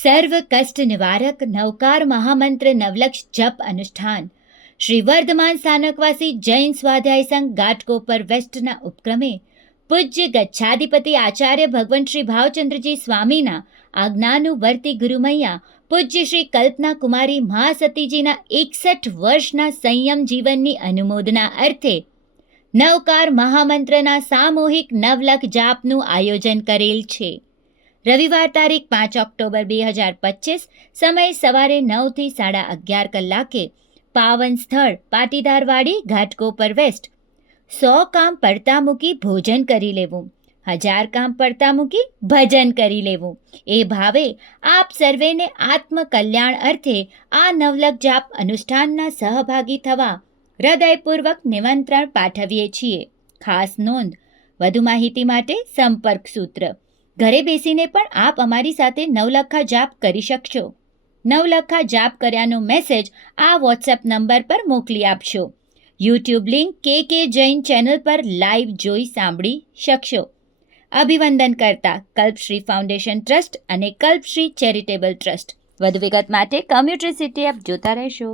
સર્વ કષ્ટ નિવારક નવકાર મહામંત્ર નવલક્ષ જપ અનુષ્ઠાન શ્રી વર્ધમાન સ્થાનકવાસી જૈન સ્વાધ્યાય સંઘ ઘાટકોપર વેસ્ટના ઉપક્રમે પૂજ્ય ગચ્છાધિપતિ આચાર્ય ભગવંત શ્રી ભાવચંદ્રજી સ્વામીના આજ્ઞાનુવર્તી ગુરુમૈયા પૂજ્ય શ્રી કલ્પના કુમારી મહાસતીજીના 61 વર્ષના સંયમ જીવનની અનુમોદના અર્થે નવકાર મહામંત્રના સામૂહિક નવલખ જાપનું આયોજન કરેલ છે. રવિવાર તારીખ 5 ઓક્ટોબર 2025 સમય સવારે 9 થી 11:30 કલાકે પાવન સ્થળ પાટીદારવાડી ઘાટકોપર વેસ્ટ. 100 કામ પડતા મૂકી ભોજન કરી લેવું, 1000 કામ પડતા મૂકી ભજન કરી લેવું એ ભાવે આપ સર્વેને આત્મકલ્યાણ અર્થે આ નવલખ જાપ અનુષ્ઠાનના સહભાગી થવા હૃદયપૂર્વક નિમંત્રણ પાઠવીએ છીએ. ખાસ નોંધ: વધુ માહિતી માટે સંપર્ક સૂત્ર. ઘરે બેસીને પણ આપ અમારી સાથે નવલખા જાપ કરી શકશો. નવલખા જાપ કર્યાનો મેસેજ આ વોટ્સએપ નંબર પર મોકલી આપશો. યુટ્યુબ લિંક કે જૈન ચેનલ પર લાઈવ જોઈ સાંભળી શકશો. અભિવંદન કરતા કલ્પશ્રી ફાઉન્ડેશન ટ્રસ્ટ અને કલ્પશ્રી ચેરિટેબલ ટ્રસ્ટ. વધુ વિગત માટે કોમ્યુનિટી સિટી એપ જોતા રહેશો.